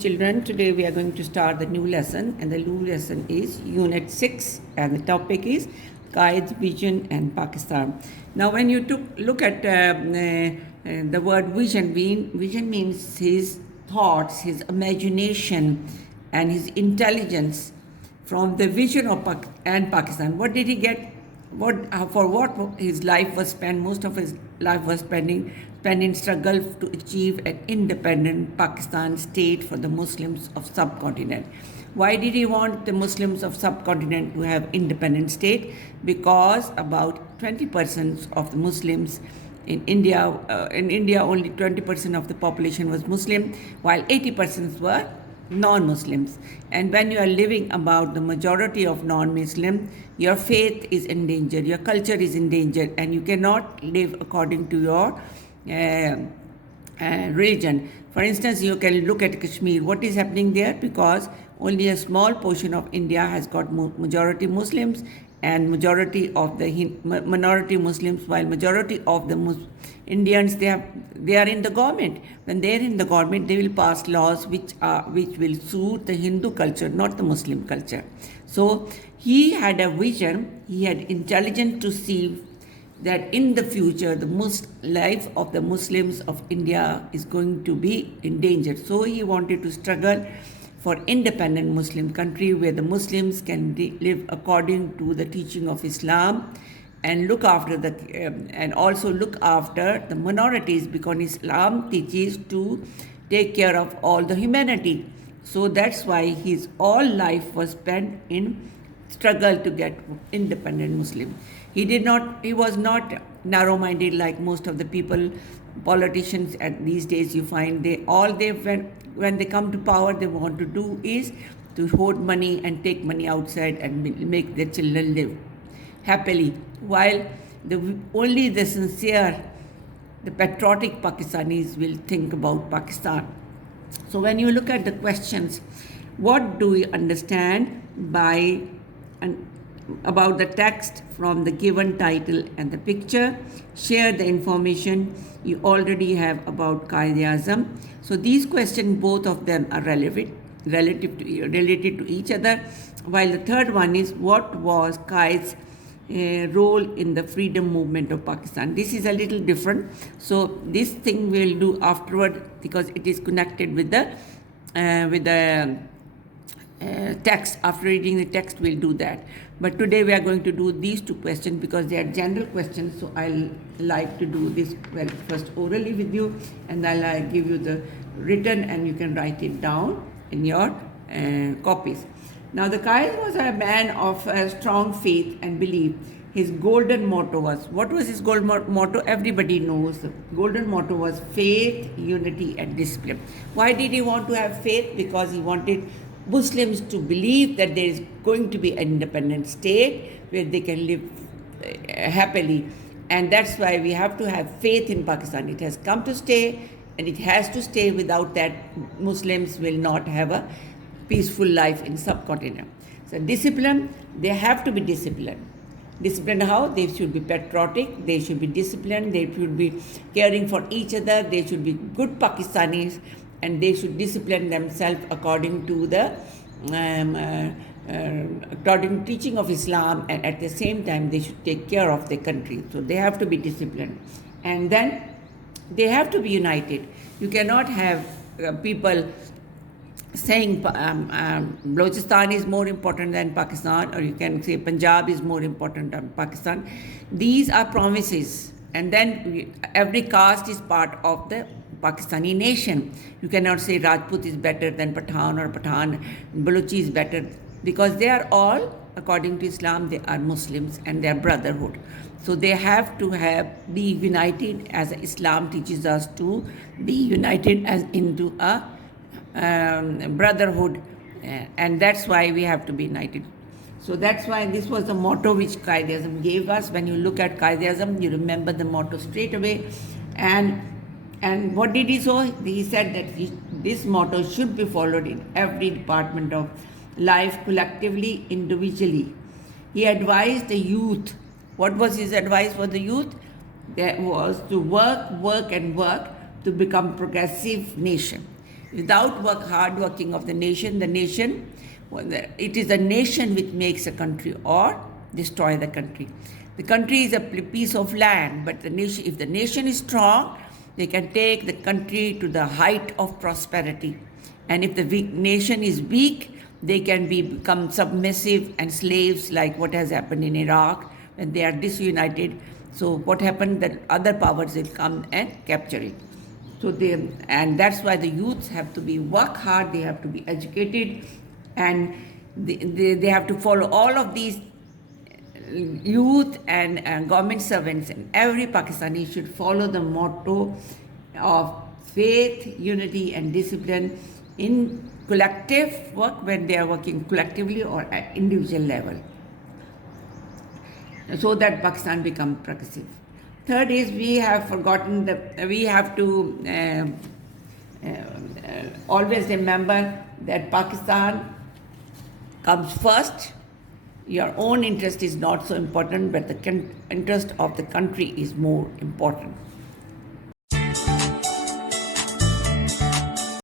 children. Today we are going to start the new lesson, and the new lesson is Unit 6, and the topic is Qaid's vision and Pakistan. Now, when you look at the word vision, vision means his thoughts, his imagination, and his intelligence from the vision of Pakistan. What did he get? For what his life was spent? Most of his life was spent in struggle to achieve an independent Pakistan state for the Muslims of subcontinent. Why did he want the Muslims of subcontinent to have independent state? Because about 20% of the Muslims in India only 20% of the population was Muslim, while 80% were non-Muslims. And when you are living about the majority of non-Muslim, your faith is in danger, your culture is in danger, and you cannot live according to your religion. For instance, you can look at Kashmir. What is happening there? Because only a small portion of India has got majority Muslims and majority of the minority Muslims, while majority of the Indians, they are in the government. When they are in the government, they will pass laws which will suit the Hindu culture, not the Muslim culture. So he had a vision, he had intelligence to see that in the future the life of the Muslims of India is going to be in danger. So he wanted to struggle for independent Muslim country where the Muslims can live according to the teaching of Islam and look after and also look after the minorities, because Islam teaches to take care of all the humanity. So that's why his all life was spent in struggle to get independent Muslim. He was not narrow-minded like most of the people, politicians at these days. You find when they come to power, they want to do is to hoard money and take money outside and make their children live happily, while only the sincere, the patriotic Pakistanis will think about Pakistan. So when you look at the questions, what do we understand about the text from the given title and the picture? Share the information you already have about Quaid-e-Azam. So these questions, both of them are related to each other, while the third one is, what was Quaid's role in the freedom movement of Pakistan? This is a little different, so this thing we'll do afterward because it is connected with the text. After reading the text, we'll do that. But today we are going to do these two questions because they are general questions. So I'll like to do this first orally with you, and I'll give you the written, and you can write it down in your copies. Now, the Qaid was a man of strong faith and belief. His golden motto was, what was his golden motto? Everybody knows. The golden motto was faith, unity, and discipline. Why did he want to have faith? Because he wanted Muslims to believe that there is going to be an independent state where they can live happily. And that's why we have to have faith in Pakistan. It has come to stay, and it has to stay. Without that, Muslims will not have a peaceful life in subcontinent. So discipline, they have to be disciplined. Disciplined how? They should be patriotic, they should be disciplined, they should be caring for each other, they should be good Pakistanis, and they should discipline themselves according to the according to teaching of Islam, and at the same time they should take care of their country. So they have to be disciplined, and then they have to be united. You cannot have people saying Balochistan is more important than Pakistan, or you can say Punjab is more important than Pakistan. These are promises, and then every caste is part of the Pakistani nation. You cannot say Rajput is better than Pathan, or Balochi is better, because they are all, according to Islam, they are Muslims and they are brotherhood. So they have to be united as Islam teaches us to be united as into a brotherhood, and that's why we have to be united. So that's why this was the motto which Quaid-e-Azam gave us. When you look at Quaid-e-Azam, you remember the motto straight away. And what did he say? He said that this motto should be followed in every department of life, collectively, individually. He advised the youth. What was his advice for the youth? That was to work, and work to become progressive nation. Without hard working of the nation, it is the nation which makes a country or destroy the country. The country is a piece of land, but if the nation is strong, they can take the country to the height of prosperity. And if the nation is weak, they can become submissive and slaves, like what has happened in Iraq when they are disunited. So what happened, that other powers will come and capture it. So and that's why the youths have to work hard, they have to be educated, and they have to follow all of these youth and government servants, and every Pakistani should follow the motto of faith, unity and discipline in collective work when they are working collectively or at individual level, so that Pakistan becomes progressive. Third is, we have forgotten that we have to always remember that Pakistan comes first. Your own interest is not so important, but the interest of the country is more important.